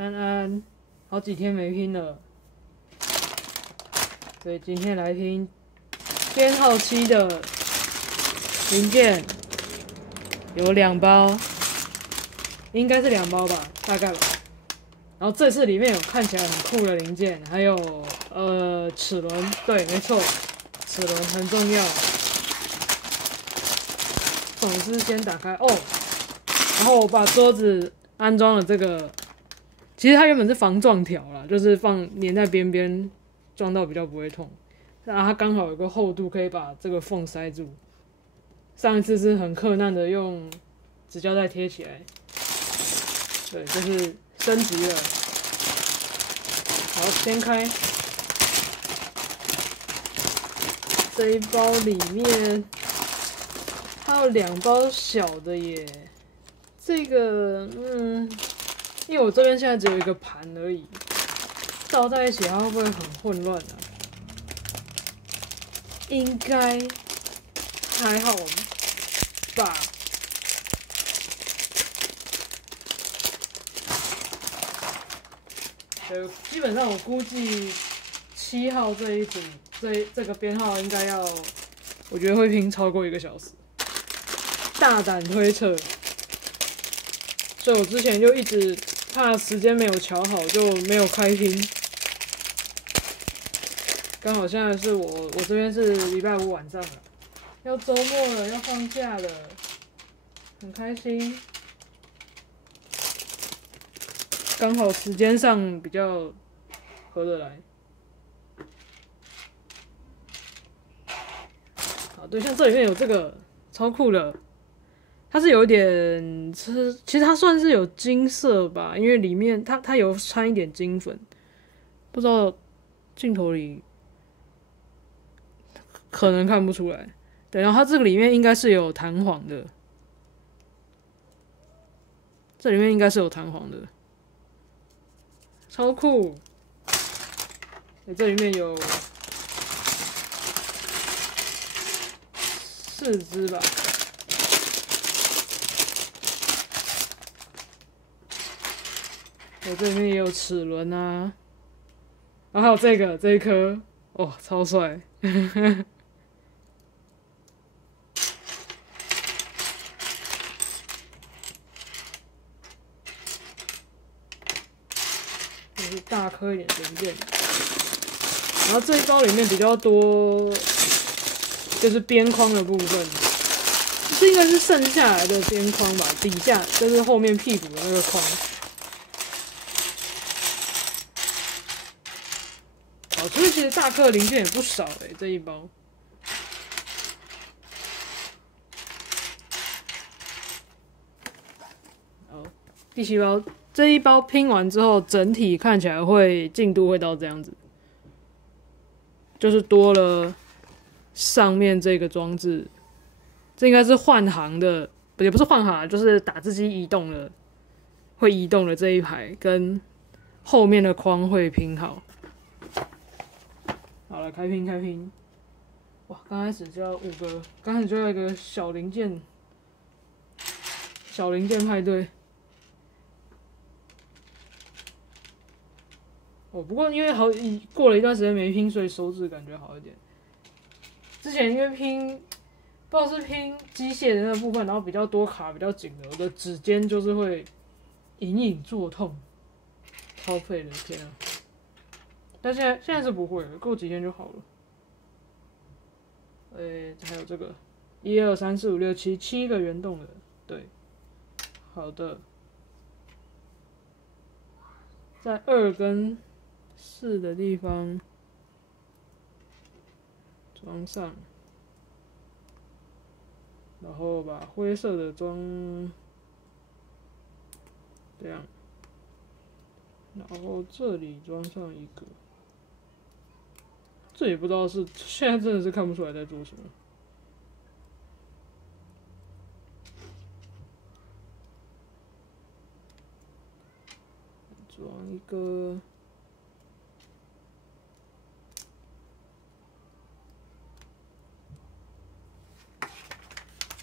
安安，好几天没拼了，所以今天来拼编号7的零件，有2包，应该是2包吧，大概吧。然后这次里面有看起来很酷的零件，还有齿轮，对，没错，齿轮很重要。总之先打开哦，然后我把桌子安装了这个。其实它原本是防撞条啦，就是粘在边边，撞到比较不会痛。然后它刚好有个厚度，可以把这个缝塞住。上一次是很困难的用纸胶带贴起来，对，就是升级了。好，掀开这一包里面，它有2包小的耶。这个，因为我这边现在只有一个盘而已，倒在一起它会不会很混乱啊？应该还好吧。基本上我估计7号这一组这个编号应该要，我觉得会拼超过1个小时，大胆推测。所以我之前就一直怕时间没有瞧好，就没有开拼。刚好现在是我这边是礼拜5晚上了，要周末了，要放假了，很开心。刚好时间上比较合得来。好，对，像这里面有这个超酷的。它是有一点，其实它算是有金色吧，因为里面它有掺一点金粉，不知道镜头里可能看不出来。对，然后它这个里面应该是有弹簧的，这里面应该是有弹簧的，超酷。这里面有4只吧。我这里面也有齿轮啊，然后还有这一颗，哦，超帅！就是大颗一点的零件。然后这一包里面比较多，就是边框的部分，这应该是剩下来的边框吧，底下就是后面屁股的那个框。所以其实大颗的零件也不少这一包。好，第7包这一包拼完之后，整体看起来进度会到这样子，就是多了上面这个装置，这应该是换行的，也不是换行，就是打字机移动了，会移动的这一排跟后面的框会拼好。好了，开拼！哇，刚开始就要5个，刚开始就要一个小零件派对。哦，不过因为过了一段时间没拼，所以手指感觉好一点。之前因为不知道是拼机械的那个部分，然后比较多卡比较紧的，我的指尖就是会隐隐作痛，超废的，天啊！但现在是不会了，过几天就好了。还有这个1、2、3、4、5、6、7个圆洞的，对，好的，在2跟4的地方装上，然后把灰色的装这样，然后这里装上1个。这也不知道现在真的是看不出来在做什么。装一个，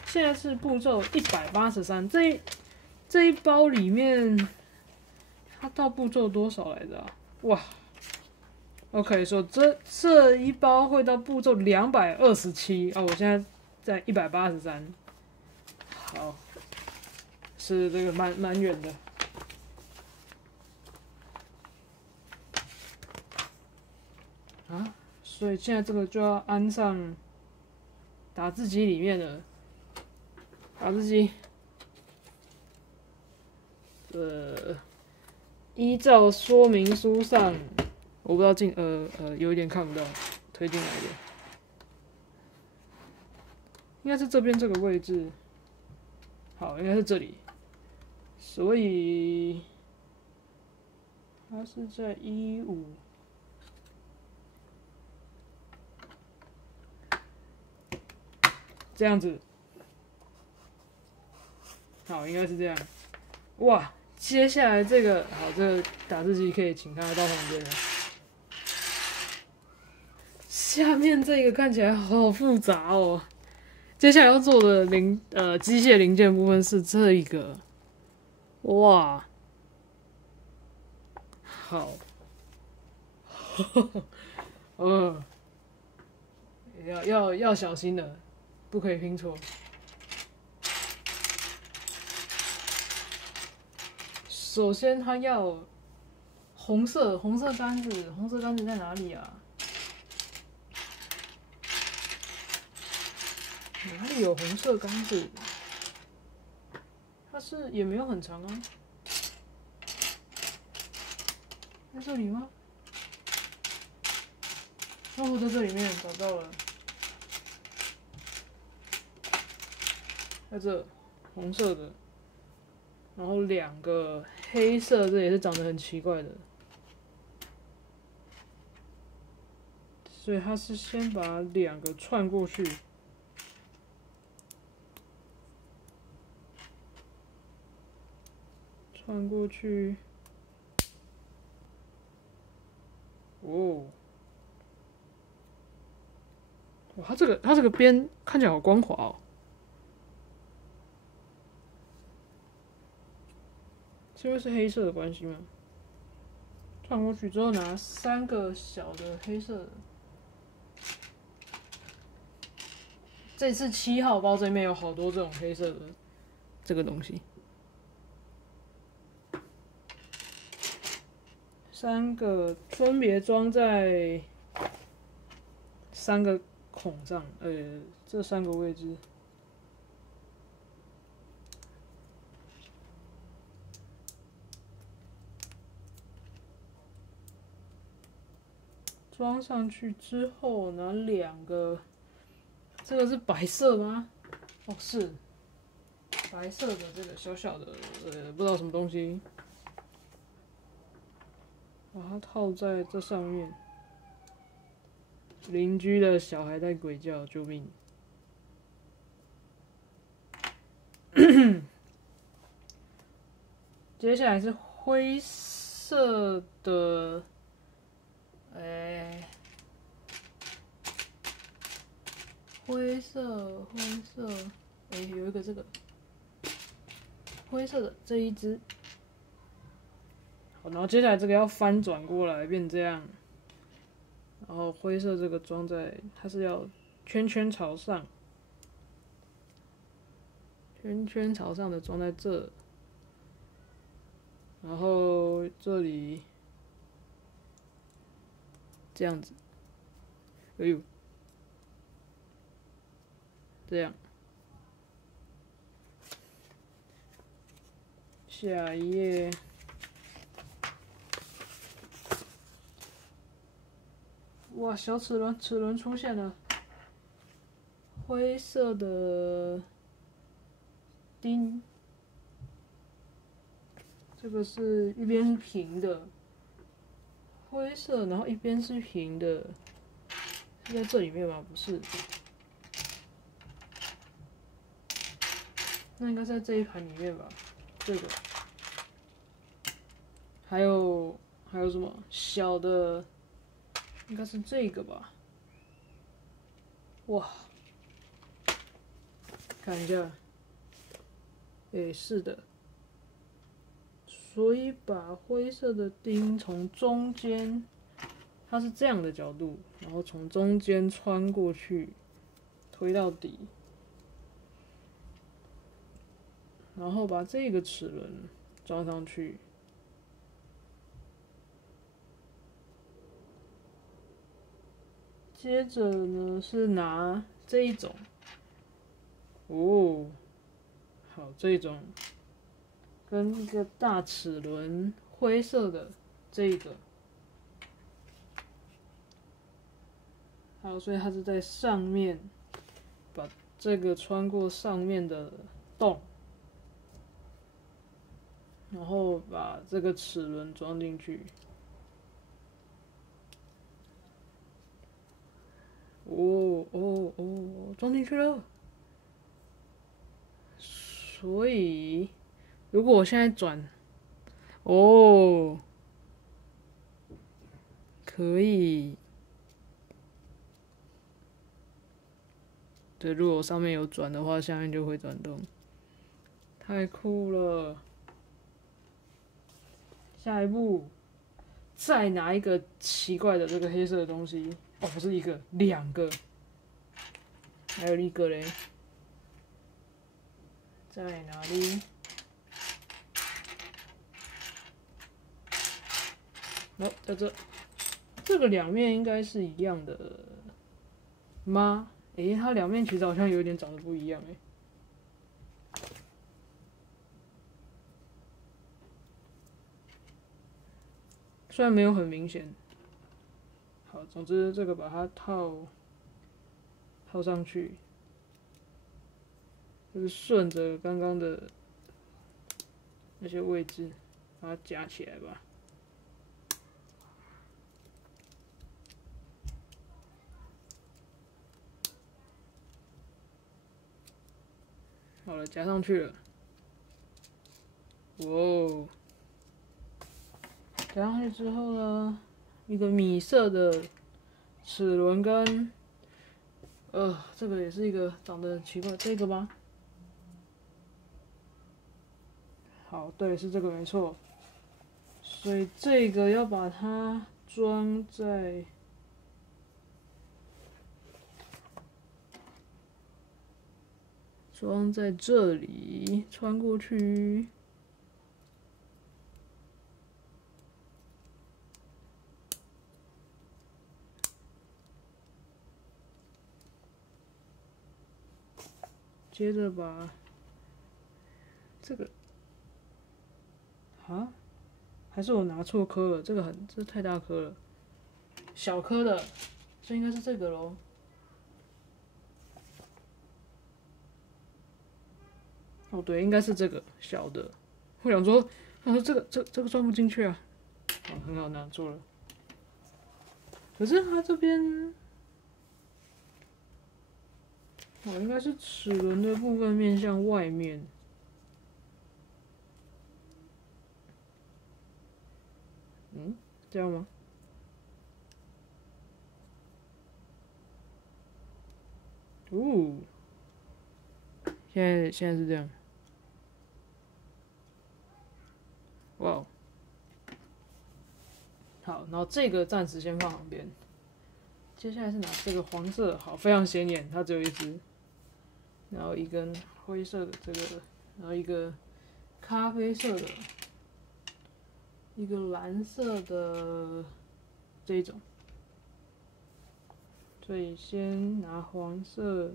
现在是步骤183，这一包里面，它到步骤多少来着啊？哇 ！OK， 说这一包会到步骤227啊，我现在在183。好，是这个蛮远的。啊，所以现在这个就要安上打字机里面了。打字机，依照说明书上，我不知道有一点看不到，推进来的，应该是这边这个位置。好，应该是这里，所以它是在15。这样子，好，应该是这样。哇，接下来这个好，这个打字机可以请它到旁边了。下面这个看起来好复杂哦。接下来要做的机械零件部分是这一个。哇，好，要小心的，不可以拼错。首先，它要红色杆子，红色杆子在哪里啊？哪里有红色杆子？它是也没有很长啊，在这里吗？哦，在这里面找到了，在这红色的，然后2个黑色，这也是长得很奇怪的。所以它是先把2个串过去，串过去。哦，哇，它这个边看起来好光滑哦。是因为是黑色的关系吗？串过去之后，拿3个小的黑色的。这次7号包这里面有好多这种黑色的这个东西，3个分别装在3个孔上，这3个位置。装上去之后，拿2个，这个是白色吗？哦，是白色的这个小小的，不知道什么东西，把它套在这上面。邻居的小孩在鬼叫，救命！接下来是灰色的。灰色，有一个这个灰色的这一只，好，然后接下来这个要翻转过来变这样，然后灰色这个装在，它是要圈圈朝上，圈圈朝上的装在这，然后这里这样子，哎呦。这样，下一页，哇，小齿轮出现了，灰色的钉，这个是一边是平的，灰色，然后一边是平的，是在这里面吗？不是。那应该在这一盘里面吧？这个，还有什么小的？应该是这个吧？哇，看一下，是的。所以把灰色的钉从中间，它是这样的角度，然后从中间穿过去，推到底，然后把这个齿轮装上去。接着呢是拿这一种，好，这一种跟一个大齿轮灰色的这个，好，所以它是在上面，把这个穿过上面的洞，然后把这个齿轮装进去。装进去了。所以，如果我现在转，可以。对，如果上面有转的话，下面就会转动。太酷了！下一步，再拿一个奇怪的这个黑色的东西。不是一个，两个。还有一个嘞，在哪里？在这。这个两面应该是一样的吗？它两面其实好像有点长得不一样虽然没有很明显。好，总之这个把它套上去，就是顺着刚刚的那些位置把它夹起来吧。好了，夹上去了。夹上去之后呢，一个米色的齿轮跟，这个也是一个长得很奇怪，这个吗？好，对，是这个没错。所以这个要把它装在这里，穿过去。接着把这个，还是我拿错颗了？这太大颗了，小颗的，这应该是这个咯。对，应该是这个小的。我想说这个装不进去啊。很好，拿错了。可是它这边，应该是齿轮的部分面向外面。这样吗？现在是这样。哇，好，然后这个暂时先放旁边。接下来是拿这个黄色，好，非常显眼，它只有一只。然后一根灰色的这个，然后一个咖啡色的，一个蓝色的这一种。所以先拿黄色、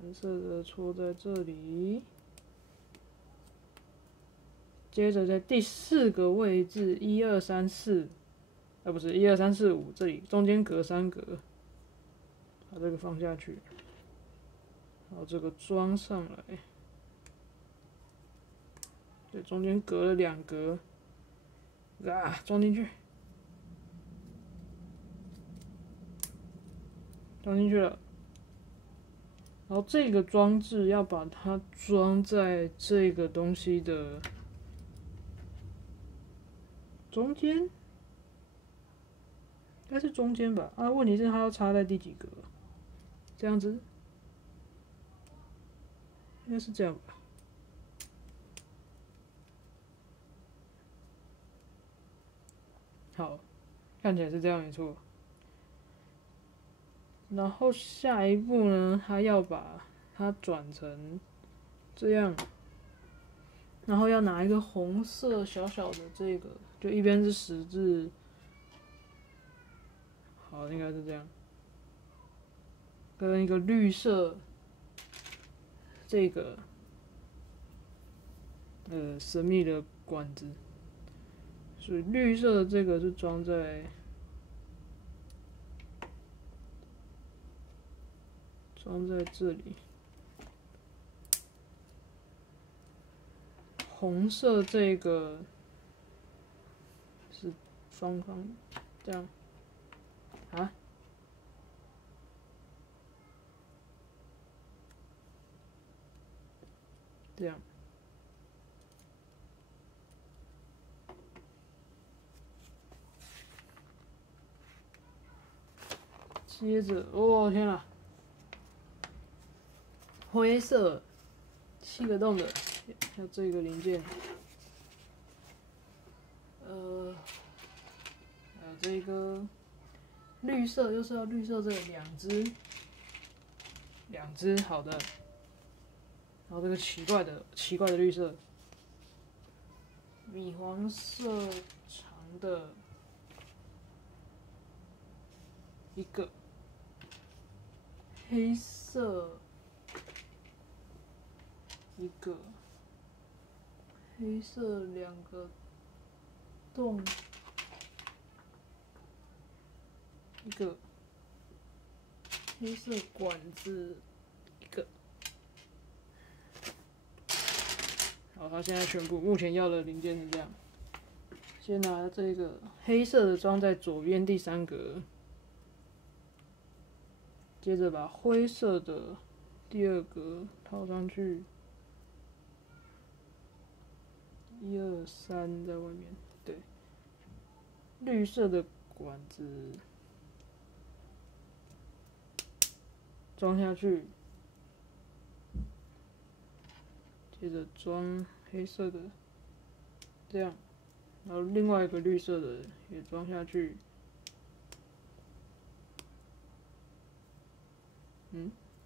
蓝色的戳在这里，接着在第4个位置，1、2、3、4，不是1、2、3、4、5，这里中间隔3格，把这个放下去，然后这个装上来，对，中间隔了2格，装进去。装进去了，然后这个装置要把它装在这个东西的中间，应该是中间吧？问题是它要插在第几格？这样子，应该是这样吧？好，看起来是这样没错。然后下一步呢，他要把它转成这样，然后要拿一个红色小小的这个，就一边是十字，好，应该是这样，跟一个绿色这个神秘的管子，所以绿色的这个是装在这里，红色这个是双方这样啊，这样。接着，哦天哪，灰色7个洞的，还有这个零件，还有这个绿色，又是要绿色这个两只，好的，然后这个奇怪的绿色，米黄色长的一个，黑色一个，黑色2个洞，一个黑色管子一个。好，他现在全部目前要的零件是这样。先拿这个黑色的装在左边第3格，接着把灰色的第2格套上去，1、2、3在外面，对，绿色的管子装下去，接着装黑色的，这样，然后另外一个绿色的也装下去，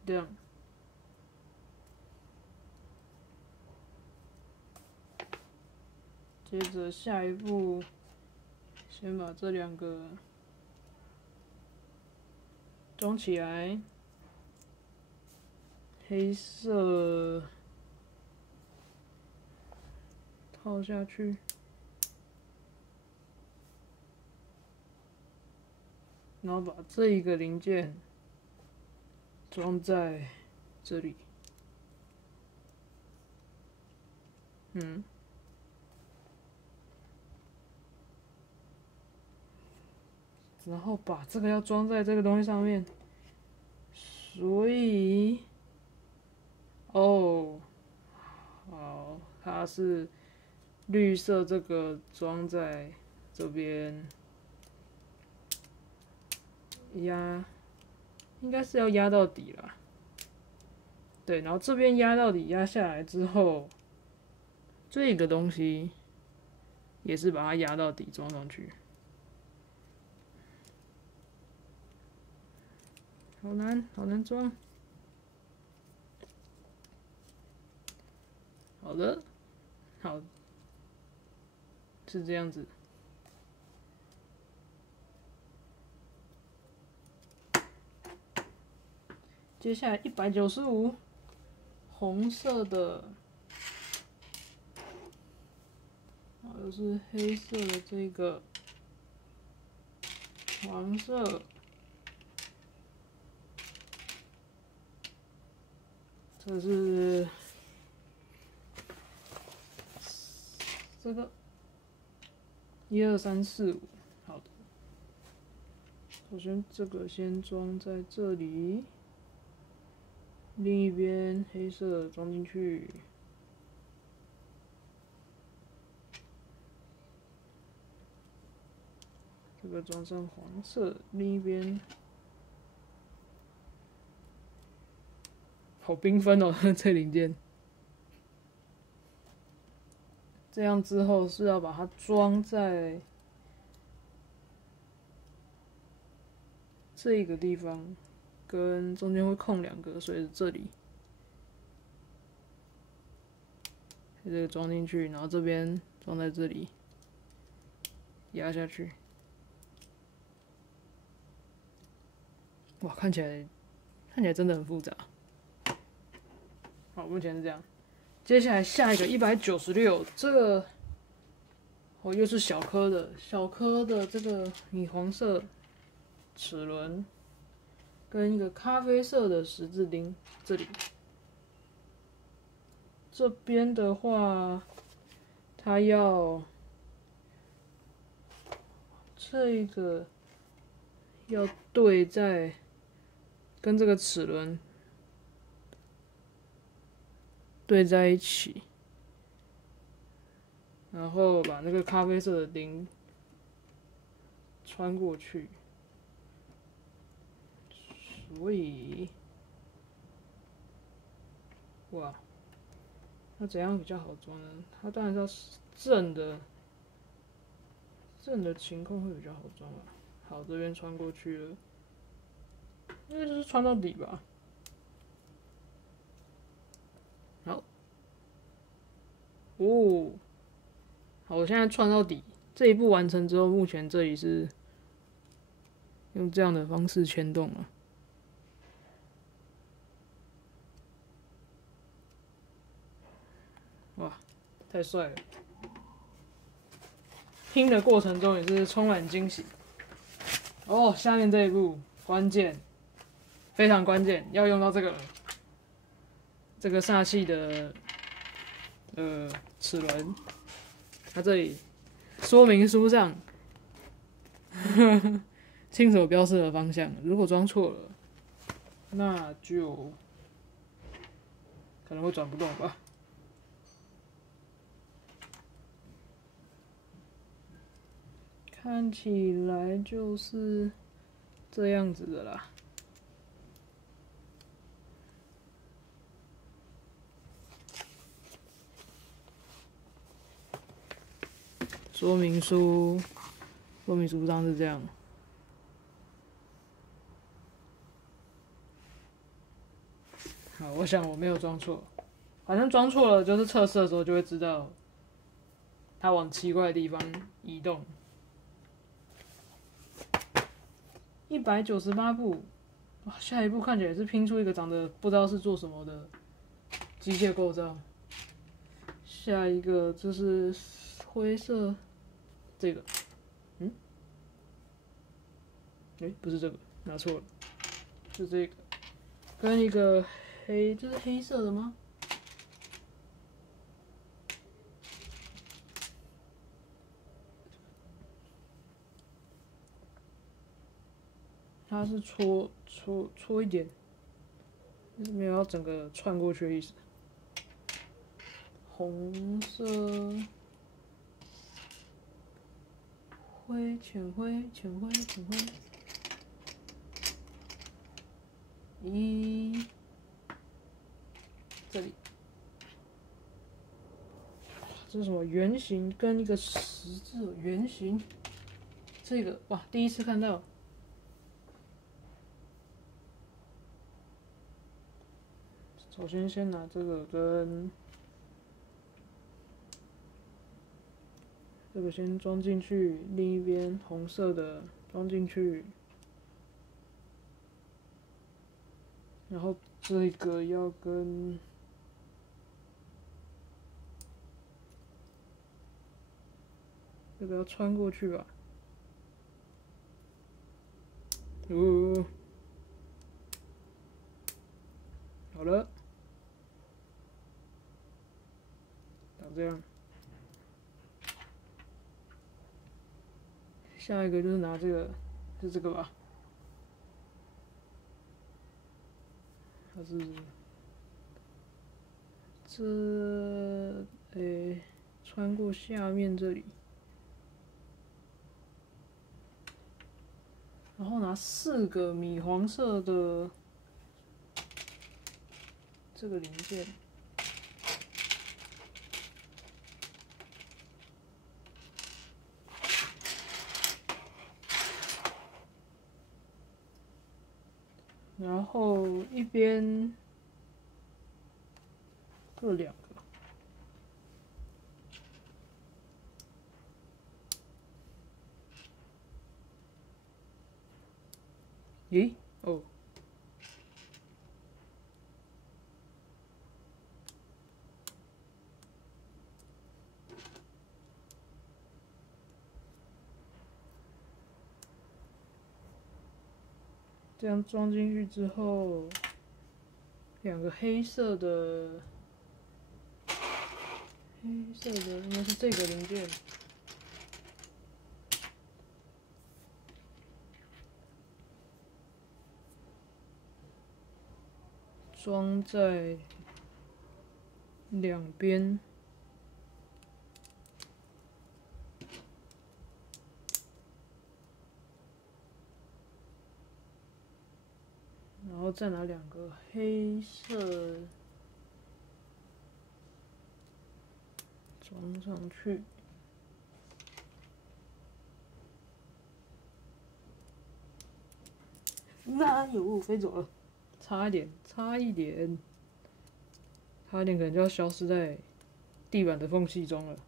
这样。接着下一步，先把这2个装起来，黑色套下去，然后把这一个零件装在这里，然后把这个要装在这个东西上面，所以，哦，好，它是绿色这个装在这边压，应该是要压到底啦。对，然后这边压到底，压下来之后，这个东西也是把它压到底装上去。好难装。好的，好，是这样子。接下来195，红色的，然后又是黑色的这个，黄色。这是这个1、2、3、4、5，好的。首先这个先装在这里，另一边黑色装进去，这个装上黄色，另一边。好缤纷哦，这零件。这样之后是要把它装在这个地方跟中间会空2个，所以是这里。这个装进去，然后这边装在这里，压下去。哇，看起来真的很复杂。好，目前是这样。接下来下一个196，这个又是小颗的这个米黄色齿轮，跟一个咖啡色的十字钉，这里。这边的话，它要这个要对在跟这个齿轮对在一起，然后把那个咖啡色的钉穿过去，所以，哇，那怎样比较好装呢？它当然是要正的情况会比较好装吧。好，这边穿过去了，应该就是穿到底吧。好，哦，好，我现在穿到底，这一步完成之后，目前这里是用这样的方式牵动了。哇，太帅了！拼的过程中也是充满惊喜。哦，下面这一步关键，非常关键，要用到这个了。这个煞气的齿轮，它这里说明书上清楚标示了方向。如果装错了，那就可能会转不动吧。看起来就是这样子的啦。说明书上是这样。好，我想我没有装错，反正装错了就是测试的时候就会知道它往奇怪的地方移动。198步，哇，下一步看起来是拼出一个长得不知道是做什么的机械构造。下一个就是灰色，这个，不是这个，拿错了，是这个，跟一个这是黑色的吗？它是戳一点，没有要整个串过去的意思。红色、灰、浅灰、浅灰、浅灰。这里，这是什么？圆形跟一个十字圆形。这个哇，第一次看到。首先拿这个跟这个先装进去，另一边红色的装进去，然后这个要跟这个要穿过去吧。好了，长这样。下一个就是拿这个，是这个吧？还是穿过下面这里，然后拿4个米黄色的这个零件。然后一边各2个。咦？哦。这样装进去之后，2个黑色的应该是这个零件，装在2边。然后再拿2个黑色装上去。那有飞走了，差一点，差一点可能就要消失在地板的缝隙中了。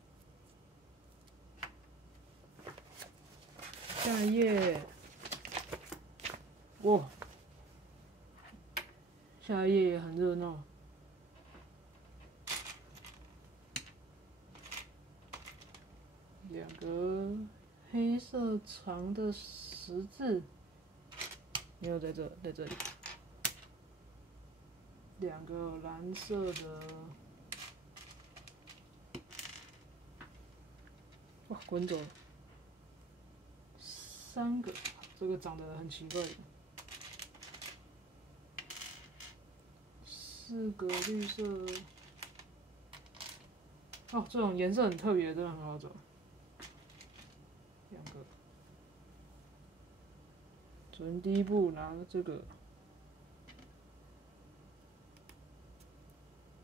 下一页，哇，下一页也很热闹。2个黑色长的十字，没有在这里。2个蓝色的，哇，滚走了。3个，这个长得很奇怪。4个绿色，哦，这种颜色很特别，真的很好找。2个，首先第一步拿这个，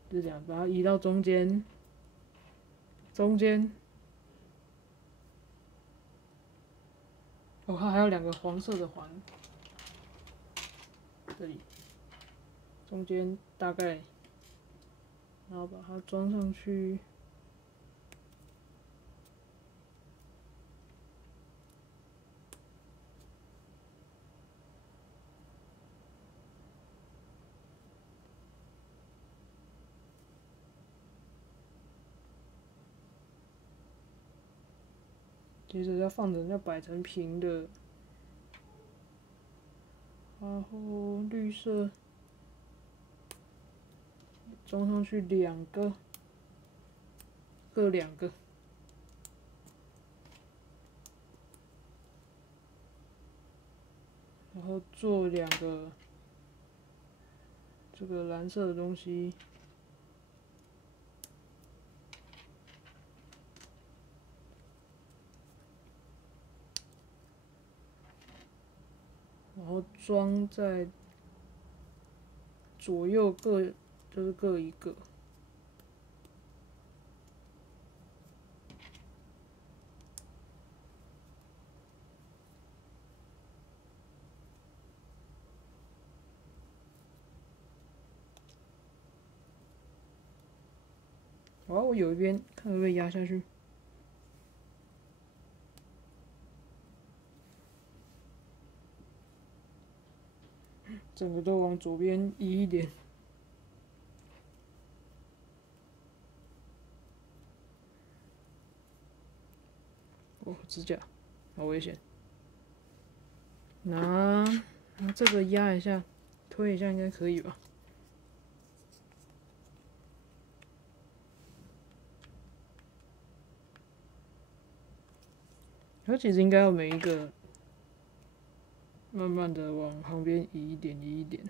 就这样把它移到中间，哦，它还有2个黄色的环，这里，中间大概，然后把它装上去。接着要摆成平的，然后绿色装上去2个，各2个，然后做2个这个蓝色的东西。然后装在左右各1个。好，我有一边看会不会压下去。整个都往左边移一点。哦，指甲，好危险。拿这个压一下，推一下应该可以吧？它其实应该要每一个慢慢的往旁边移一点，移一点。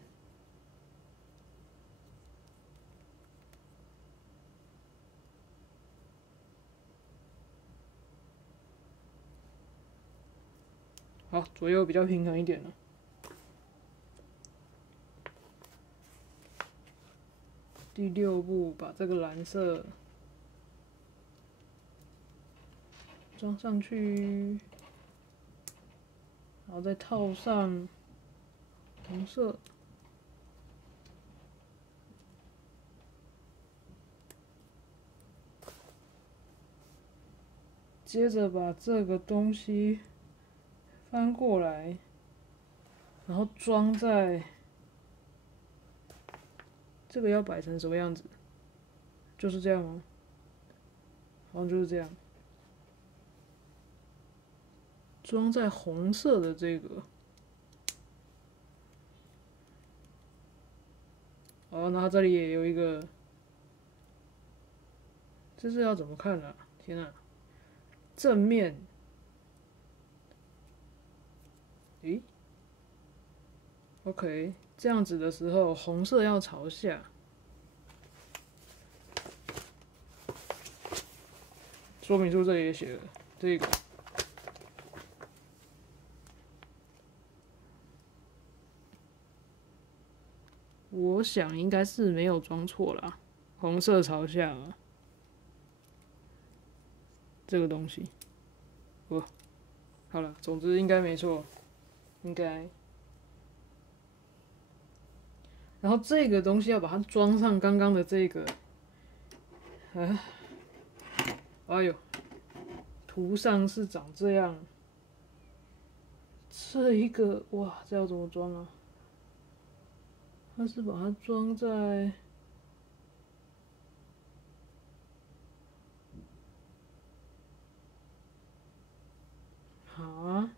好，左右比较平衡一点了。第6步，把这个蓝色装上去，然后再套上红色，接着把这个东西翻过来，然后装在这个要摆成什么样子？就是这样吗？好像就是这样。装在红色的这个。哦，那它这里也有一个，这是要怎么看啊？天啊！正面，咦 ？OK， 这样子的时候，红色要朝下。说明书这里也写了这个。我想应该是没有装错啦，红色朝下嘛，这个东西，好了，总之应该没错，应该。然后这个东西要把它装上刚刚的这个，哎呦，图上是长这样，这一个哇，这要怎么装啊？它是把它装在。啊？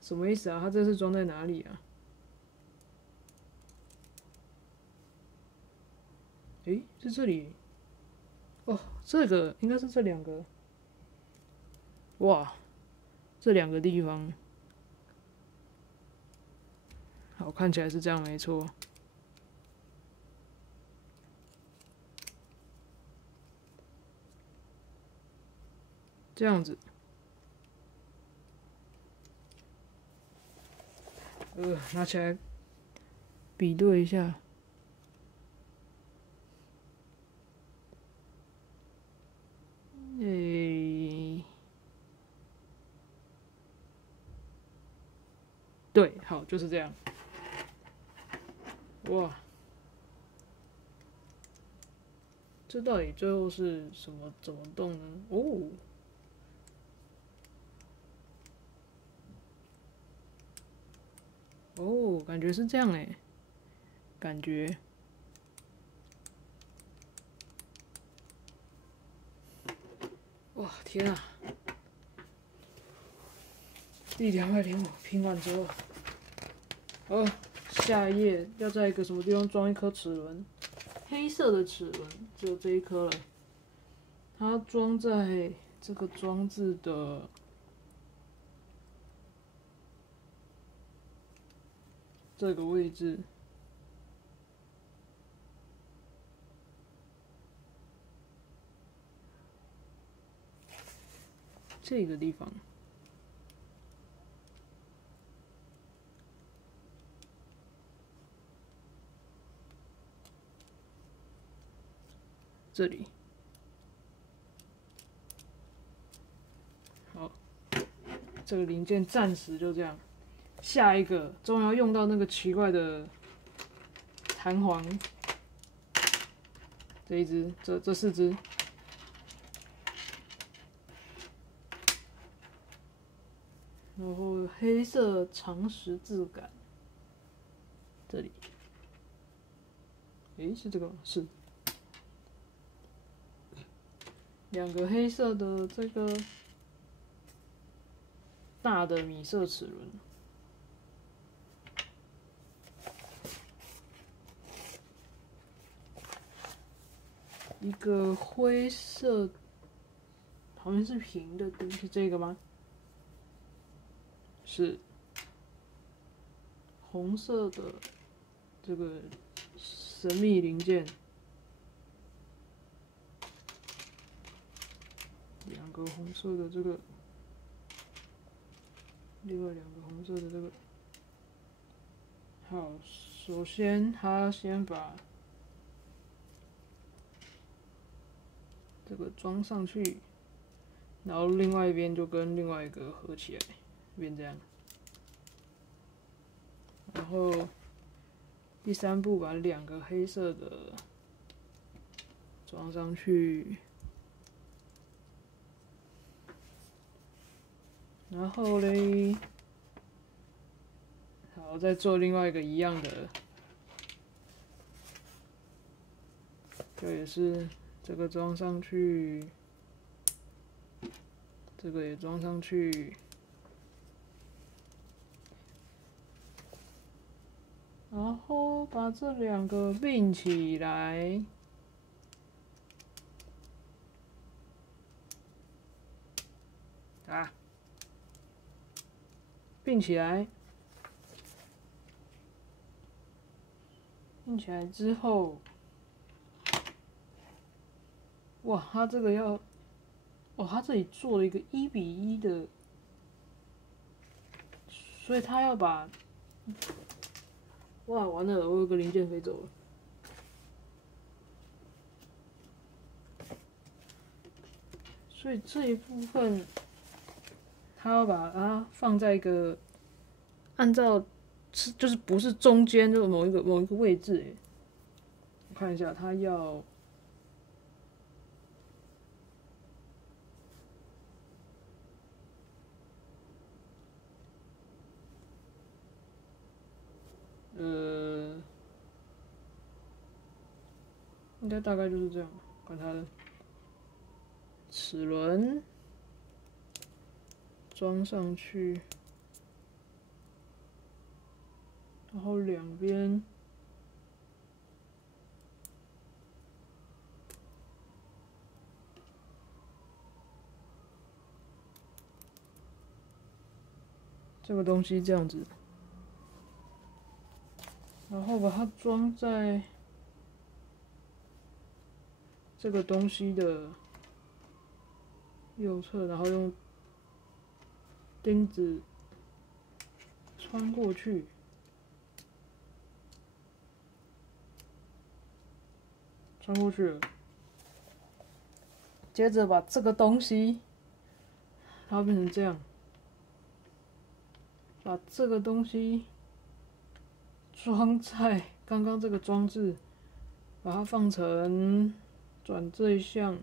什么意思啊？它这是装在哪里啊？诶，是这里。哦，这个应该是这两个。哇，这两个地方，好，看起来是这样，没错。这样子，拿起来比对一下。对，好，就是这样。哇，这到底最后是什么？怎么动呢？哦，感觉是这样哎，感觉。哇，天啊！第205拼完之后，下一页要在一个什么地方装一颗齿轮，黑色的齿轮，只有这一颗了。它装在这个装置的这个位置。这个地方。这里。好，这个零件暂时就这样。下一个终于要用到那个奇怪的弹簧，这一只，这4只。然后黑色长十字杆，这里。诶，是这个吗？是。2个黑色的这个大的米色齿轮，一个灰色，好像是平的，是这个吗？是。红色的这个神秘零件，2个红色的这个，另外2个红色的这个。好，首先他先把这个装上去，然后另外一边就跟另外一个合起来，变这样。然后第3步把2个黑色的装上去，然后嘞，好，再做另外一个一样的，这也是这个装上去，这个也装上去，然后把这两个并起来。啊，并起来，并起来之后，哇，它这个要，哦，它这里做了一个1:1的，所以它要把，哇，完了，我有个零件飞走了。所以这一部分，它要把它放在一个按照就是不是中间，就是某一个位置。哎，我看一下，它要应该大概就是这样，管它的。齿轮装上去，然后两边这个东西这样子，然后把它装在这个东西的右侧，然后用钉子穿过去，穿过去了。接着把这个东西，它变成这样，把这个东西装在刚刚这个装置，把它放成转这一项，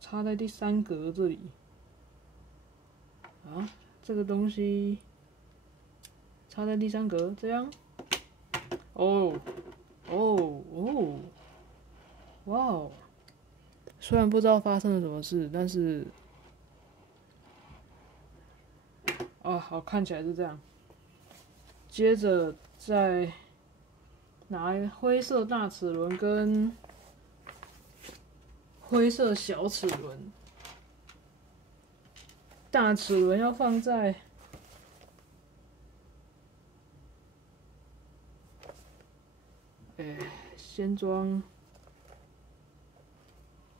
插在第3格这里。啊，这个东西插在第3格，这样。哦，哦，哦，哇哦！虽然不知道发生了什么事，但是，啊，好，看起来是这样。接着再拿灰色大齿轮跟灰色小齿轮，大齿轮要放在先装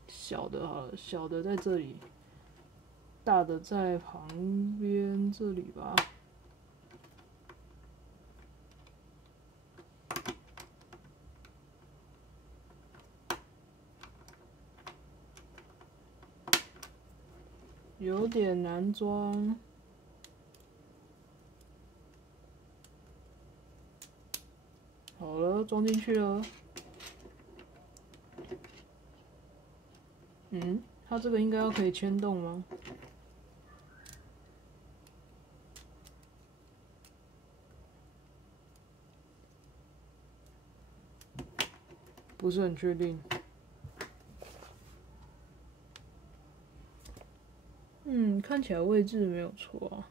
小的好了，小的在这里，大的在旁边这里吧。有点难装。好了，装进去了。它这个应该要可以牵动吗？不是很确定。看起来位置没有错啊。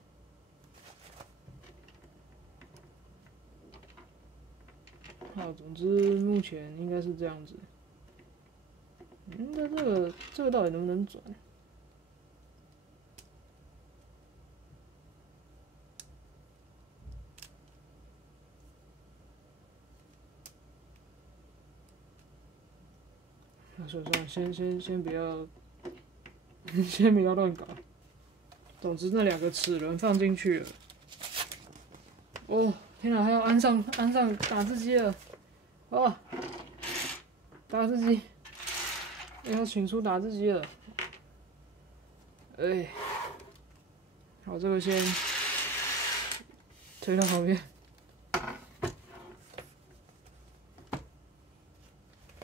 好，总之目前应该是这样子。那这个到底能不能转？那算了，先不要，先不要乱搞。总之那2个齿轮放进去了。哦，天哪，还要安上打字机了。哦，打字机，要请出打字机了。好，这个先推到旁边。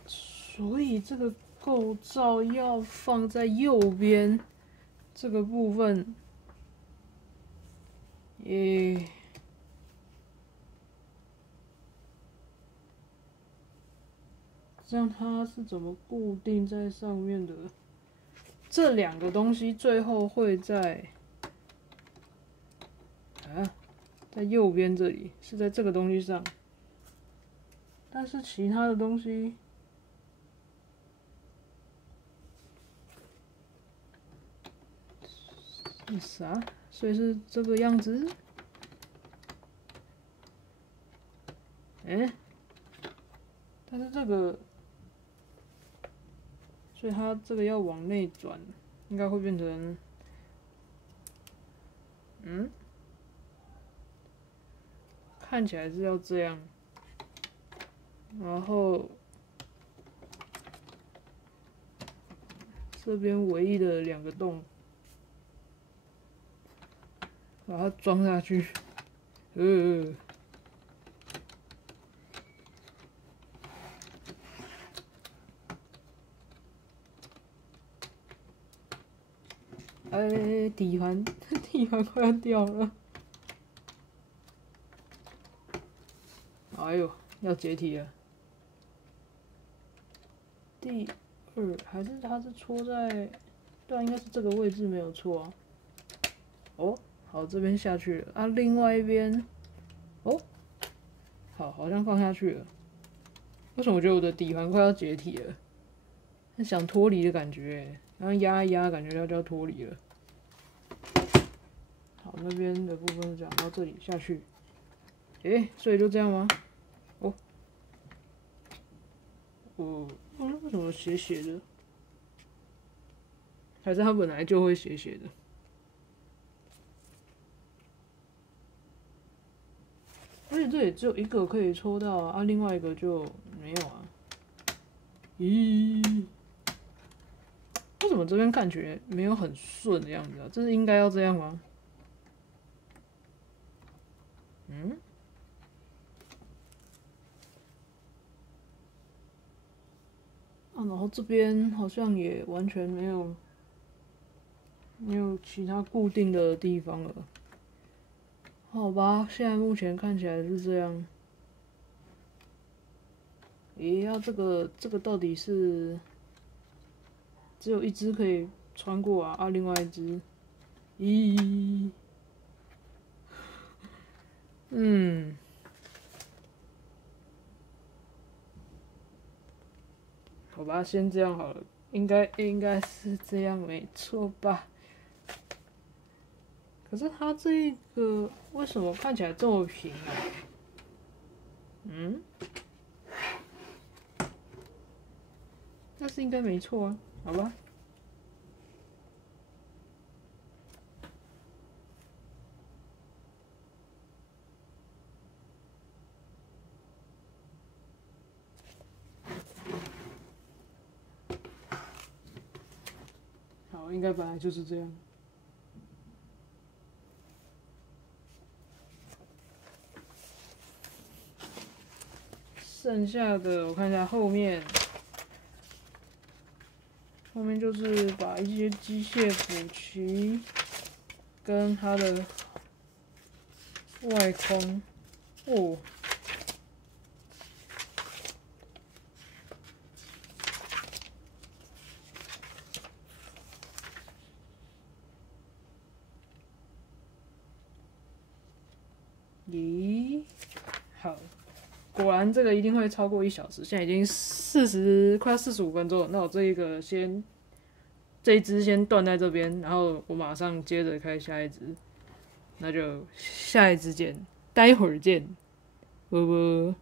所以这个后罩要放在右边这个部分，这样它是怎么固定在上面的？这两个东西最后会在在右边这里，是在这个东西上，但是其他的东西。是啥？所以是这个样子？但是这个，所以它这个要往内转，应该会变成，看起来是要这样，然后这边唯一的两个洞。把它装下去，底盘快要掉了，哎呦，要解体了。第二还是它是戳在，对啊，应该是这个位置没有错啊。好，这边下去了啊，另外一边，好像放下去了。为什么我觉得我的底盘快要解体了？很想脱离的感觉，然后压一压，感觉就要脱离了。好，那边的部分是这样，然后这里下去，所以就这样吗？为什么斜斜的？还是它本来就会斜斜的？而且这里只有一个可以抽到啊，另外一个就没有啊。咦？为什么这边看起来没有很顺的样子啊？这是应该要这样吗？然后这边好像也完全没有其他固定的地方了。好吧，现在目前看起来是这样。这个到底是只有一只可以穿过啊？另外一只，好吧，先这样好了，应该是这样没错吧？可是它这个为什么看起来这么平啊？但是应该没错啊，好吧？好，应该本来就是这样。剩下的我看一下后面就是把一些机械补齐，跟它的外框好，果然这个一定会超过1小时，现在已经快45分钟了。那我这一支先断在这边，然后我马上接着开下一支，那就下一支见，待会儿见，啵啵。